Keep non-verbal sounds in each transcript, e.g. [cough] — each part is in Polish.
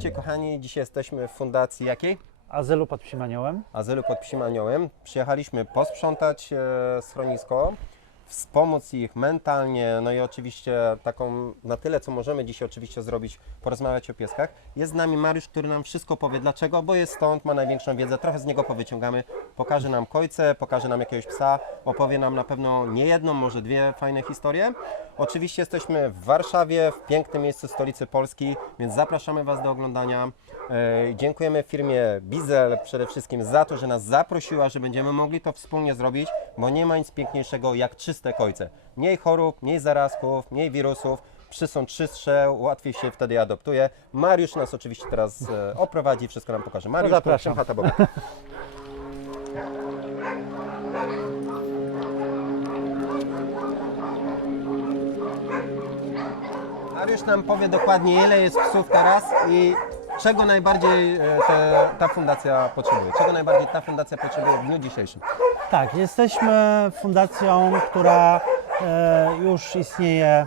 Słuchajcie, kochani, dzisiaj jesteśmy w fundacji jakiej? Azylu pod Psimaniołem. Azylu pod Psim Aniołem. Przyjechaliśmy posprzątać e, schronisko, wspomóc ich mentalnie, no i oczywiście taką, na tyle co możemy dzisiaj oczywiście zrobić, porozmawiać o pieskach. Jest z nami Mariusz, który nam wszystko powie dlaczego, bo jest stąd, ma największą wiedzę, trochę z niego powyciągamy, pokaże nam kojce, pokaże nam jakiegoś psa, opowie nam na pewno nie jedną, może dwie fajne historie. Oczywiście jesteśmy w Warszawie, w pięknym miejscu stolicy Polski, więc zapraszamy Was do oglądania. E, Dziękujemy firmie Bizel przede wszystkim za to, że nas zaprosiła, że będziemy mogli to wspólnie zrobić, bo nie ma nic piękniejszego jak czyste kojce. Mniej chorób, mniej zarazków, mniej wirusów. Psy są czystsze, łatwiej się wtedy je adoptuje. Mariusz nas oczywiście teraz e, oprowadzi, wszystko nam pokaże. Mariusz, zapraszam. chata Boga. Mariusz nam powie dokładnie, ile jest psów teraz i czego najbardziej e, te, ta fundacja potrzebuje. Czego najbardziej ta fundacja potrzebuje w dniu dzisiejszym. Tak, jesteśmy fundacją, która e, już istnieje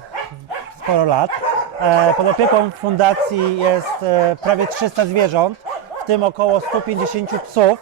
sporo lat. E, pod opieką fundacji jest e, prawie 300 zwierząt, w tym około 150 psów.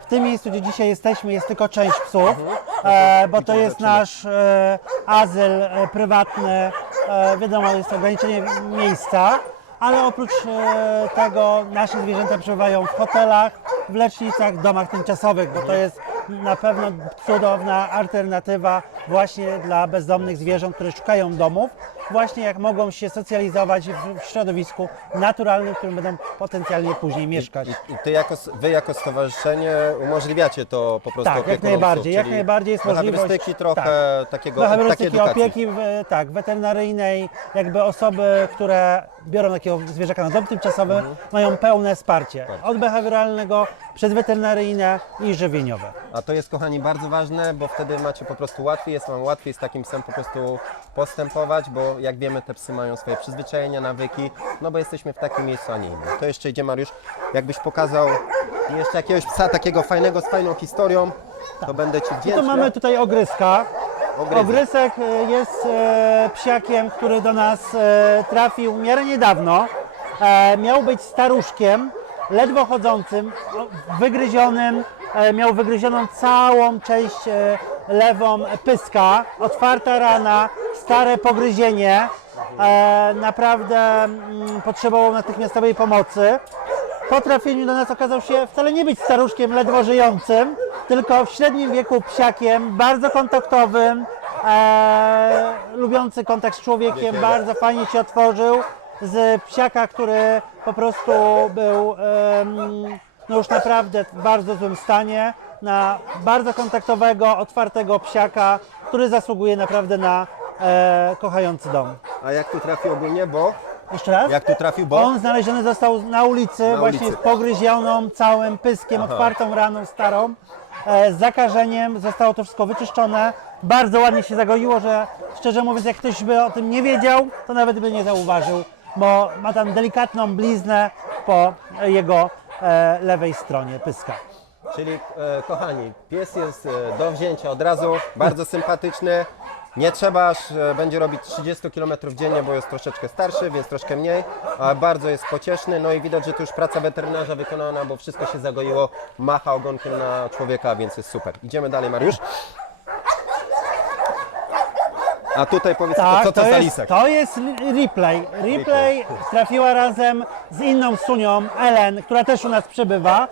W tym miejscu, gdzie dzisiaj jesteśmy, jest tylko część psów, e, bo to jest nasz e, azyl e, prywatny. E, wiadomo, jest ograniczenie miejsca, ale oprócz e, tego nasze zwierzęta przebywają w hotelach, w lecznicach, domach tymczasowych, bo to jest na pewno cudowna alternatywa właśnie dla bezdomnych zwierząt, które szukają domów, właśnie jak mogą się socjalizować w w środowisku naturalnym, w którym będą potencjalnie później mieszkać. I, i ty jako, wy jako stowarzyszenie umożliwiacie to po prostu Tak, jak najbardziej, jak czyli najbardziej jest możliwość- behawiorystyki trochę tak. takiego, takiej Behawiorystyki, edukacji. opieki w, tak, weterynaryjnej, jakby osoby, które biorą takiego zwierzaka na dom tymczasowy, Mhm. mają pełne wsparcie. Od behawioralnego, przez weterynaryjne i żywieniowe. A to jest, kochani, bardzo ważne, bo wtedy macie po prostu łatwiej, jest Wam łatwiej z takim psem po prostu postępować, bo jak wiemy, te psy mają swoje przyzwyczajenia, nawyki, no bo jesteśmy w takim miejscu, a nie innym. To jeszcze idzie, Mariusz, jakbyś pokazał jeszcze jakiegoś psa takiego fajnego, z fajną historią, to będę Ci wdzięczny. tu mamy tutaj ogryska. Ogryzek. Ogrysek e, jest e, psiakiem, który do nas e, trafił w miarę niedawno. E, miał być staruszkiem, ledwo chodzącym, o, wygryzionym. E, miał wygryzioną całą część e, lewą pyska, otwarta rana, stare pogryzienie. E, naprawdę mm, potrzebował natychmiastowej pomocy. Po trafieniu do nas okazał się wcale nie być staruszkiem ledwo żyjącym, tylko w średnim wieku psiakiem, bardzo kontaktowym, e, lubiący kontakt z człowiekiem, bardzo fajnie się otworzył. Z psiaka, który po prostu był em, no już naprawdę w bardzo złym stanie, na bardzo kontaktowego, otwartego psiaka, który zasługuje naprawdę na e, kochający dom. A jak tu trafił ogólnie, bo? Jeszcze raz? Jak tu trafił, bo? On znaleziony został na ulicy, Na właśnie ulicy. z pogryzioną całym pyskiem, otwartą raną starą, e, z zakażeniem. Zostało to wszystko wyczyszczone. Bardzo ładnie się zagoiło, że szczerze mówiąc, jak ktoś by o tym nie wiedział, to nawet by nie zauważył, bo ma tam delikatną bliznę po jego e, lewej stronie pyska. Czyli e, kochani, pies jest e, do wzięcia od razu, bardzo sympatyczny. Nie trzeba aż e, będzie robić 30 km dziennie, bo jest troszeczkę starszy, więc troszkę mniej, bardzo jest pocieszny. No i widać, że tu już praca weterynarza wykonana, bo wszystko się zagoiło, macha ogonkiem na człowieka, więc jest super. Idziemy dalej, Mariusz. A tutaj powiedz, Tak, co to, to, za jest, lisek? to jest replay. Replay trafiła razem z inną sunią, Ellen, która też u nas przebywa,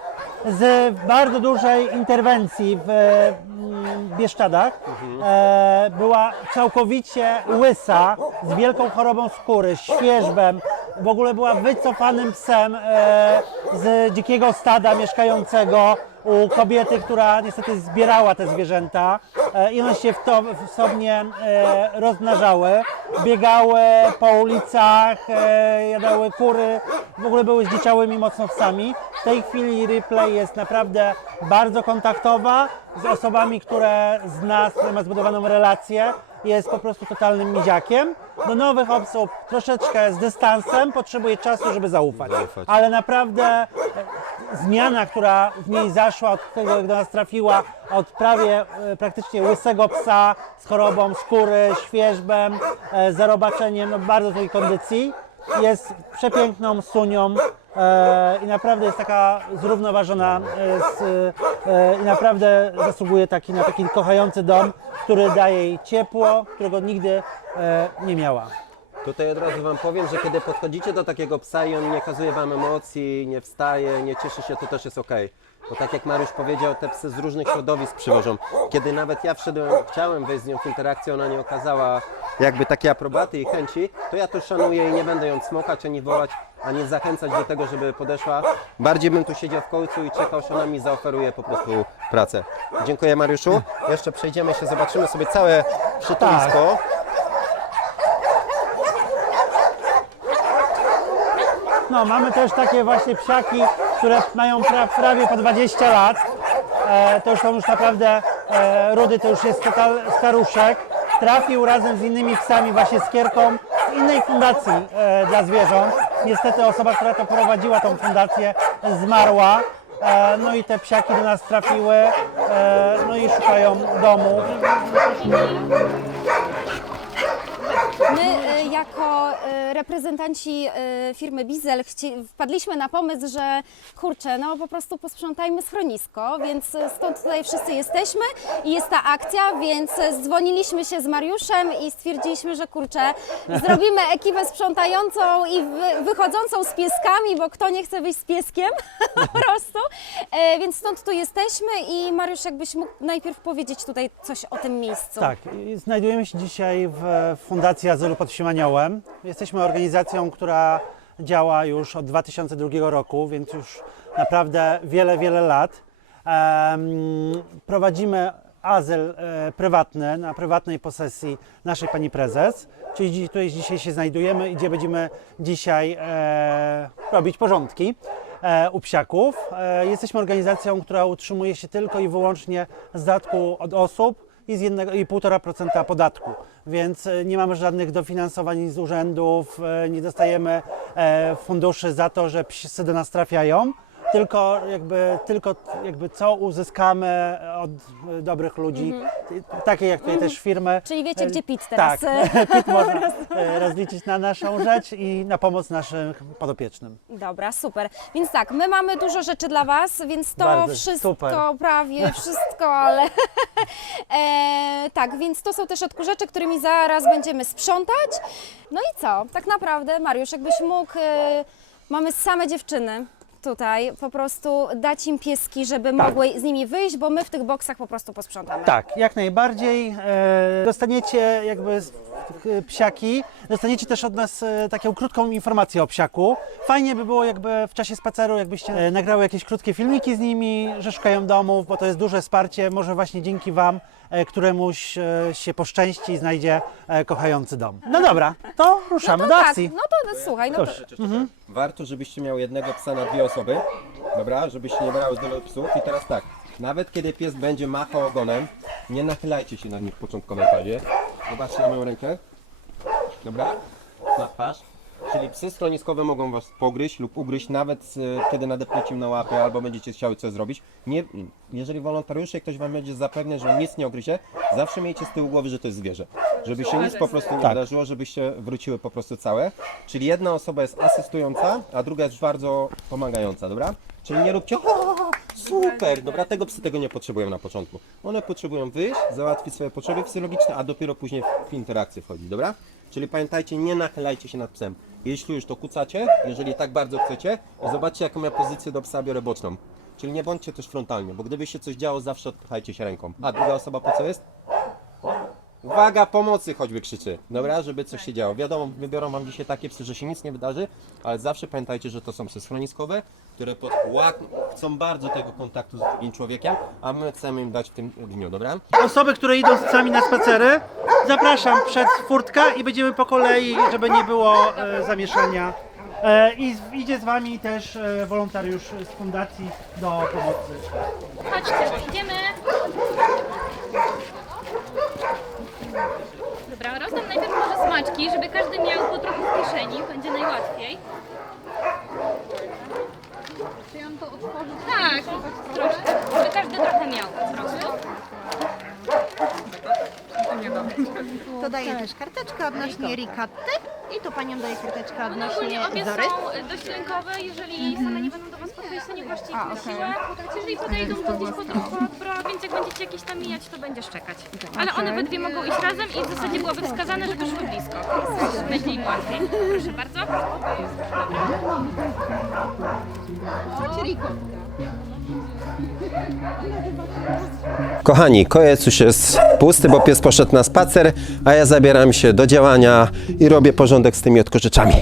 z bardzo dużej interwencji w Bieszczadach. E, była całkowicie łysa, z wielką chorobą skóry, świeżbem. W ogóle była wycofanym psem e, z dzikiego stada mieszkającego u kobiety, która niestety zbierała te zwierzęta i one się w to w sobie e, rozmnażały, biegały po ulicach, e, jadały kury, w ogóle były zdziczałymi mocno psami. W tej chwili Ripley jest naprawdę bardzo kontaktowa z osobami, które zna, z którymi ma zbudowaną relację. Jest po prostu totalnym miziakiem. Do nowych osób troszeczkę z dystansem, potrzebuje czasu, żeby zaufać. Ale naprawdę e, zmiana, która w niej zaszła od tego, jak do nas trafiła, od prawie e, praktycznie łysego psa z chorobą skóry, świeżbem, e, zarobaczeniem, no bardzo złej kondycji, jest przepiękną sunią, e, i naprawdę jest taka zrównoważona e, e, i naprawdę zasługuje taki, na taki kochający dom, który daje jej ciepło, którego nigdy e, nie miała. Tutaj od razu Wam powiem, że kiedy podchodzicie do takiego psa i on nie okazuje Wam emocji, nie wstaje, nie cieszy się, to też jest ok. Bo tak jak Mariusz powiedział, te psy z różnych środowisk przywożą. Kiedy nawet ja wszedłem, chciałem wejść z nią w interakcję, ona nie okazała jakby takiej aprobaty i chęci, to ja to szanuję i nie będę ją smokać, ani wołać, ani zachęcać do tego, żeby podeszła. Bardziej bym tu siedział w końcu i czekał, że ona mi zaoferuje po prostu pracę. Dziękuję Mariuszu. Jeszcze przejdziemy się, zobaczymy sobie całe przytulisko. No, mamy też takie właśnie psiaki, które mają pra, prawie po 20 lat. E, to już są już naprawdę, e, Rudy to już jest total staruszek. Trafił razem z innymi psami, właśnie z Kierką, w innej fundacji e, dla zwierząt. Niestety osoba, która to prowadziła tą fundację, zmarła. E, no i te psiaki do nas trafiły, e, no i szukają domu. My e, jako e, reprezentanci e, firmy Bizel wpadliśmy na pomysł, że kurczę, no po prostu posprzątajmy schronisko, więc stąd tutaj wszyscy jesteśmy i jest ta akcja, więc dzwoniliśmy się z Mariuszem i stwierdziliśmy, że kurczę, [laughs] zrobimy ekipę sprzątającą i wy, wychodzącą z pieskami, bo kto nie chce wyjść z pieskiem [laughs] po [laughs] prostu, e, więc stąd tu jesteśmy i Mariusz jakbyś mógł najpierw powiedzieć tutaj coś o tym miejscu. Tak, znajdujemy się dzisiaj w Fundacji Azylu pod Simaniołem. Jesteśmy organizacją, która działa już od 2002 roku, więc już naprawdę wiele, wiele lat. Prowadzimy azyl e, prywatny na prywatnej posesji naszej pani prezes, czyli tutaj dzisiaj się znajdujemy i gdzie będziemy dzisiaj e, robić porządki e, u psiaków. Jesteśmy organizacją, która utrzymuje się tylko i wyłącznie z datku od osób i z 1,5% podatku, więc e, nie mamy żadnych dofinansowań z urzędów, e, nie dostajemy e, funduszy za to, że psy do nas trafiają, tylko jakby, tylko jakby co uzyskamy od e, dobrych ludzi, t- takie jak tutaj też firmy. Czyli wiecie, E, gdzie PIT teraz Tak, [laughs] PIT można [laughs] e, rozliczyć na naszą rzecz i na pomoc naszym podopiecznym. Dobra, super. Więc tak, my mamy dużo rzeczy dla Was, więc to Bardzo, wszystko, super. prawie [laughs] wszystko, ale e, tak, więc to są też odkurzacze, którymi zaraz będziemy sprzątać. No i co? Tak naprawdę, Mariusz, jakbyś mógł, e, mamy same dziewczyny. Tutaj po prostu dać im pieski, żeby mogły z nimi wyjść, bo my w tych boksach po prostu posprzątamy. Tak, jak najbardziej. E, dostaniecie jakby e, psiaki, dostaniecie też od nas e, taką krótką informację o psiaku. Fajnie by było jakby w czasie spaceru, jakbyście nagrały jakieś krótkie filmiki z nimi, że szukają domów, bo to jest duże wsparcie. Może właśnie dzięki Wam któremuś e, się poszczęści i znajdzie e, kochający dom. No dobra, to ruszamy no do tak, akcji. no to słuchaj, no to, Mhm. Warto, żebyście miał jednego psa na dwie osoby, dobra, żebyście nie brały wielu psów. I teraz tak, nawet kiedy pies będzie machał ogonem, nie nachylajcie się na nim w początkowej fazie. Zobaczcie na moją rękę. Dobra, na twarz. Czyli psy schroniskowe mogą was pogryźć lub ugryźć, nawet e, kiedy nadepniecie im na łapę albo będziecie chciały coś zrobić. Nie, jeżeli wolontariusze ktoś wam będzie zapewniać, że nic nie ogryzie, zawsze miejcie z tyłu głowy, że to jest zwierzę. Żeby się nic po prostu nie Tak. wydarzyło, żebyście wróciły po prostu całe. Czyli jedna osoba jest asystująca, a druga jest bardzo pomagająca, dobra? Czyli nie róbcie "O, super, dobra, tego psy tego nie potrzebują na początku. One potrzebują wyjść, załatwić swoje potrzeby fizjologiczne, a dopiero później w interakcję wchodzić, dobra? Czyli pamiętajcie, nie nachylajcie się nad psem. Jeśli już to kucacie, jeżeli tak bardzo chcecie, zobaczcie jaką ja pozycję do psa biorę boczną. Czyli nie bądźcie też frontalnie, bo gdyby się coś działo, zawsze odpychajcie się ręką. A druga osoba po co jest? Uwaga, pomocy choćby krzyczy. Dobra, żeby coś się działo. Wiadomo, wybiorą wam dzisiaj takie psy, że się nic nie wydarzy, ale zawsze pamiętajcie, że to są psy schroniskowe, które pod łak chcą bardzo tego kontaktu z drugim człowiekiem, a my chcemy im dać w tym dniu, dobra? Osoby, które idą z psami na spacery, zapraszam przed furtka i będziemy po kolei, żeby nie było e, zamieszania. E, I z, idzie z Wami też e, wolontariusz z fundacji do pomocy. Chodźcie, idziemy. Dobra, rozdam najpierw może smaczki, żeby każdy miał po trochu w kieszeni, będzie najłatwiej. Czy ją to otworzyć? Tak, troszkę, żeby każdy trochę miał po prostu. To daję też karteczkę odnośnie Rikatty. I tu Panią daje kurteczka One odnośnie ogólnie obie Zory. są e, dość lękowe, jeżeli same nie będą do Was podchodzić, to nie właściwie ich na siłę. Jeżeli podejdą, to gdzieś pod pod bro, więc jak będziecie jakieś tam mijać, to będziesz czekać. Ale one we dwie mogą iść razem i w zasadzie byłoby wskazane, żeby szły blisko. Będzie im łatwiej. Proszę bardzo. Kochani, kojec już jest pusty, bo pies poszedł na spacer, a ja zabieram się do działania i robię porządek z tymi odkurzaczami.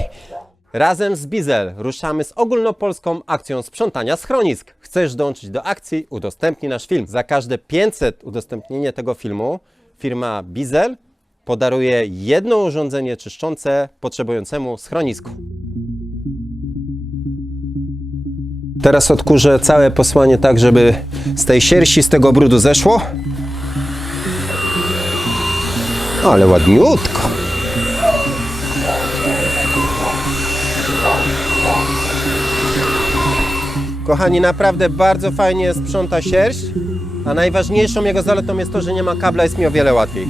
Razem z Bizel ruszamy z ogólnopolską akcją sprzątania schronisk. Chcesz dołączyć do akcji? Udostępnij nasz film. Za każde 500 udostępnienie tego filmu firma Bizel podaruje jedno urządzenie czyszczące potrzebującemu schronisku. Teraz odkurzę całe posłanie tak, żeby z tej sierści, z tego brudu zeszło. Ale ładniutko. Kochani, naprawdę bardzo fajnie sprząta sierść, a najważniejszą jego zaletą jest to, że nie ma kabla, jest mi o wiele łatwiej.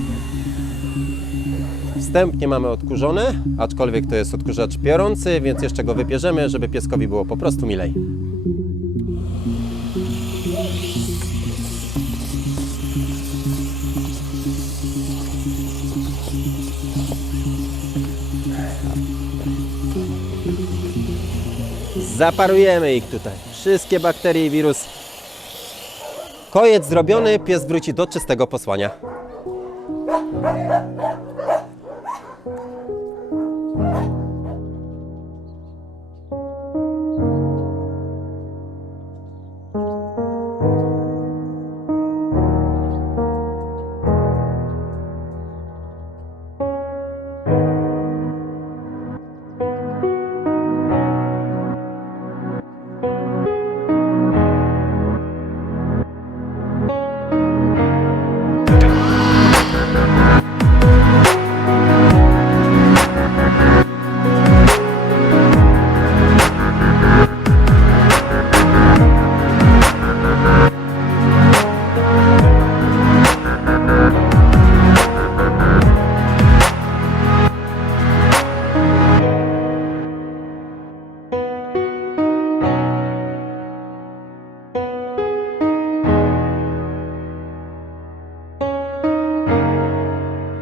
Wstępnie mamy odkurzone, aczkolwiek to jest odkurzacz piorący, więc jeszcze go wypierzemy, żeby pieskowi było po prostu milej. Zaparujemy ich tutaj. Wszystkie bakterie i wirus. Kojec zrobiony, pies wróci do czystego posłania.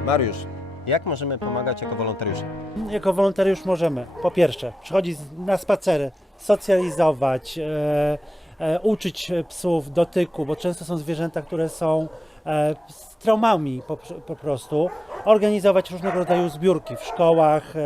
Mariusz, jak możemy pomagać jako wolontariusze? Jako wolontariusz możemy, po pierwsze, przychodzić na spacery, socjalizować, e, e, uczyć psów dotyku, bo często są zwierzęta, które są e, z traumami po, po prostu, organizować różnego rodzaju zbiórki w szkołach, e,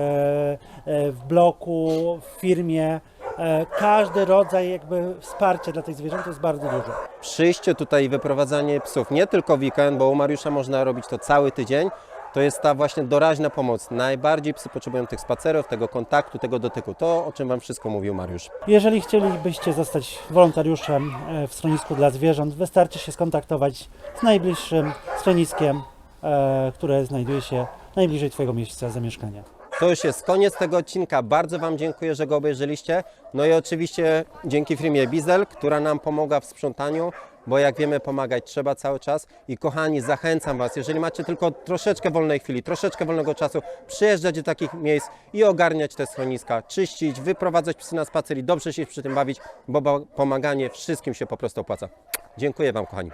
e, w bloku, w firmie. E, każdy rodzaj jakby wsparcia dla tych zwierząt jest bardzo dużo. Przyjście tutaj i wyprowadzanie psów nie tylko weekend, bo u Mariusza można robić to cały tydzień. To jest ta właśnie doraźna pomoc. Najbardziej psy potrzebują tych spacerów, tego kontaktu, tego dotyku. To, o czym Wam wszystko mówił Mariusz. Jeżeli chcielibyście zostać wolontariuszem e, w schronisku dla zwierząt, wystarczy się skontaktować z najbliższym schroniskiem, e, które znajduje się najbliżej Twojego miejsca zamieszkania. To już jest koniec tego odcinka. Bardzo Wam dziękuję, że go obejrzeliście. No i oczywiście dzięki firmie Bizel, która nam pomogła w sprzątaniu, bo jak wiemy, pomagać trzeba cały czas. I kochani, zachęcam Was, jeżeli macie tylko troszeczkę wolnej chwili, troszeczkę wolnego czasu, przyjeżdżać do takich miejsc i ogarniać te schroniska, czyścić, wyprowadzać psy na spacer i dobrze się przy tym bawić, bo pomaganie wszystkim się po prostu opłaca. Dziękuję Wam, kochani.